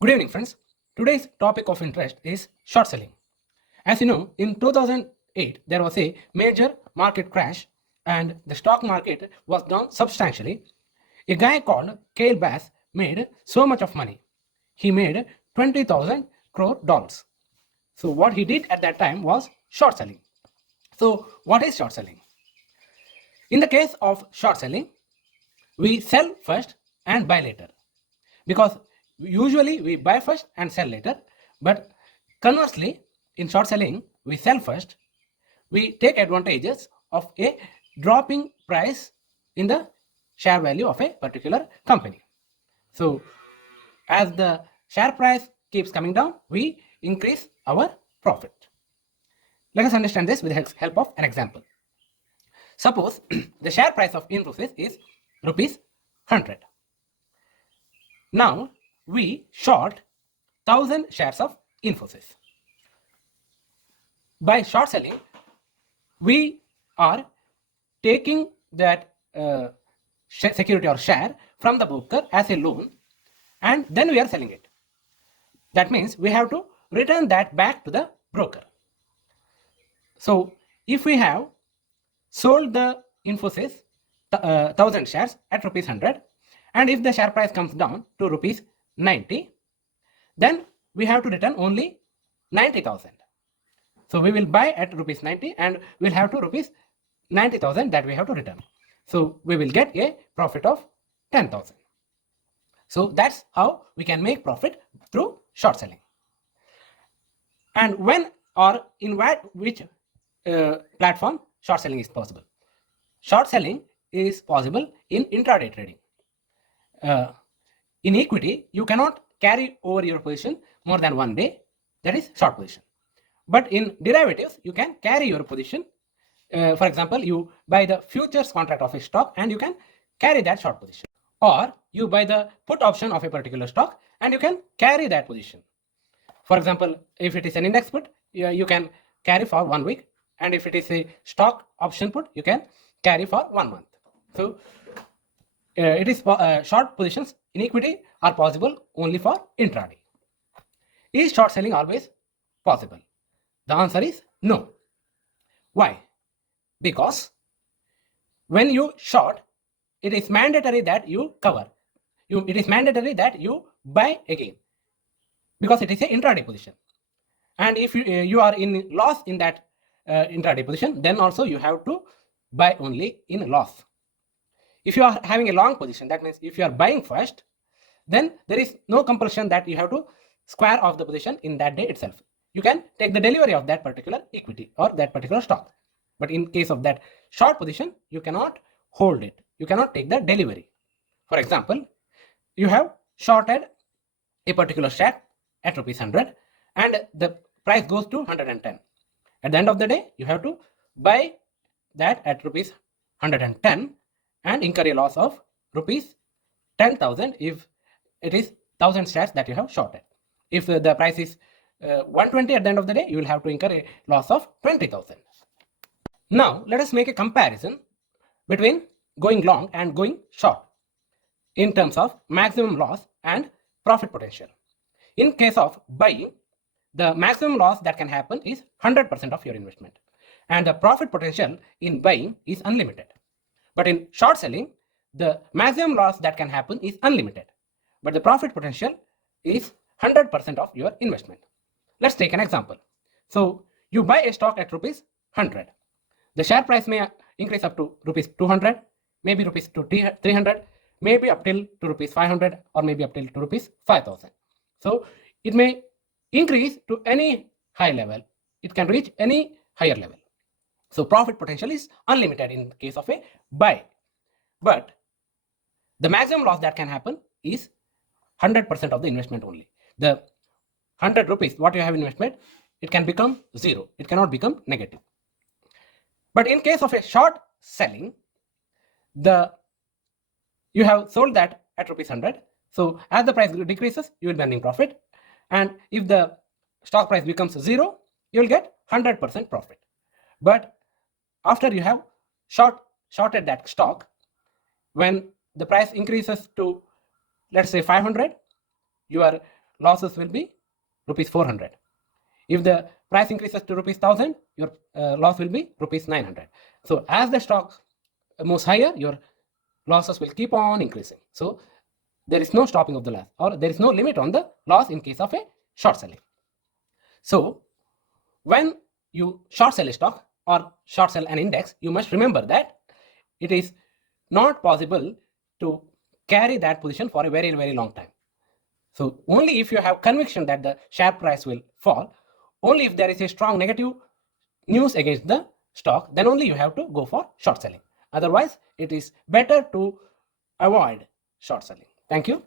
Good evening, friends. Today's topic of interest is short selling. As you know, in 2008, there was a major market crash and the stock market was down substantially. A guy called Cale Bass made so much of money. He made 20,000 crore dollars. So, what he did at that time was short selling. So, what is short selling? In the case of short selling, we sell first and buy later, because usually we buy first and sell later, but conversely in short selling we sell first. We take advantages of a dropping price in the share value of a particular company. So as the share price keeps coming down, we increase our profit. Let us understand this with the help of an example. Suppose the share price of Infosys is rupees 100. Now we short 1000 shares of Infosys. By short selling, we are taking that security or share from the broker as a loan, and then we are selling it. That means we have to return that back to the broker. So if we have sold the Infosys 1000 shares at rupees 100, and if the share price comes down to rupees 90, then we have to return only 90,000. So we will buy at rupees 90 and we'll have to rupees 90,000 that we have to return. So we will get a profit of 10,000. So that's how we can make profit through short selling. And when or in which platform short selling is possible? Short selling is possible in intraday trading. In equity, you cannot carry over your position more than one day. That is short position. But in derivatives, you can carry your position. For example, you buy the futures contract of a stock and you can carry that short position. Or you buy the put option of a particular stock and you can carry that position. For example, if it is an index put, you can carry for 1 week. And if it is a stock option put, you can carry for 1 month. So it is short positions in equity are possible only for intraday. Is short selling always possible? The answer is no. Why? Because when you short, it is mandatory that you cover. It is mandatory that you buy again, because it is an intraday position. And if you are in loss in that intraday position, then also you have to buy only in loss. If you are having a long position, that means if you are buying first, then there is no compulsion that you have to square off the position in that day itself. You can take the delivery of that particular equity or that particular stock. But in case of that short position, you cannot hold it. You cannot take the delivery. For example, you have shorted a particular share at rupees 100 and the price goes to 110. At the end of the day, you have to buy that at rupees 110 and incur a loss of rupees 10,000 if it is 1000 shares that you have shorted. If the price is 120 at the end of the day, you will have to incur a loss of 20,000. Now let us make a comparison between going long and going short in terms of maximum loss and profit potential. In case of buying, the maximum loss that can happen is 100% of your investment, and the profit potential in buying is unlimited. But in short selling, the maximum loss that can happen is unlimited, but the profit potential is 100% of your investment. Let's take an example. So you buy a stock at rupees 100. The share price may increase up to rupees 200, maybe rupees to 300, maybe up till to rupees 500, or maybe up till to rupees 5,000. So it may increase to any high level. It can reach any higher level. So profit potential is unlimited in case of a buy. But the maximum loss that can happen is 100% of the investment only. The 100 rupees what you have invested, it can become zero. It cannot become negative. But in case of a short selling, you have sold that at rupees 100. So as the price decreases, you will be earning profit. And if the stock price becomes zero, you will get 100% profit. But after you have shorted that stock, when the price increases to, let's say, 500, your losses will be rupees 400. If the price increases to rupees 1000, your loss will be rupees 900. So as the stock moves higher, your losses will keep on increasing. So there is no stopping of the loss, or there is no limit on the loss in case of a short selling. So when you short sell a stock or short sell an index, you must remember that it is not possible to carry that position for a very, very long time. So only if you have conviction that the share price will fall, only if there is a strong negative news against the stock, then only you have to go for short selling. Otherwise, it is better to avoid short selling. Thank you.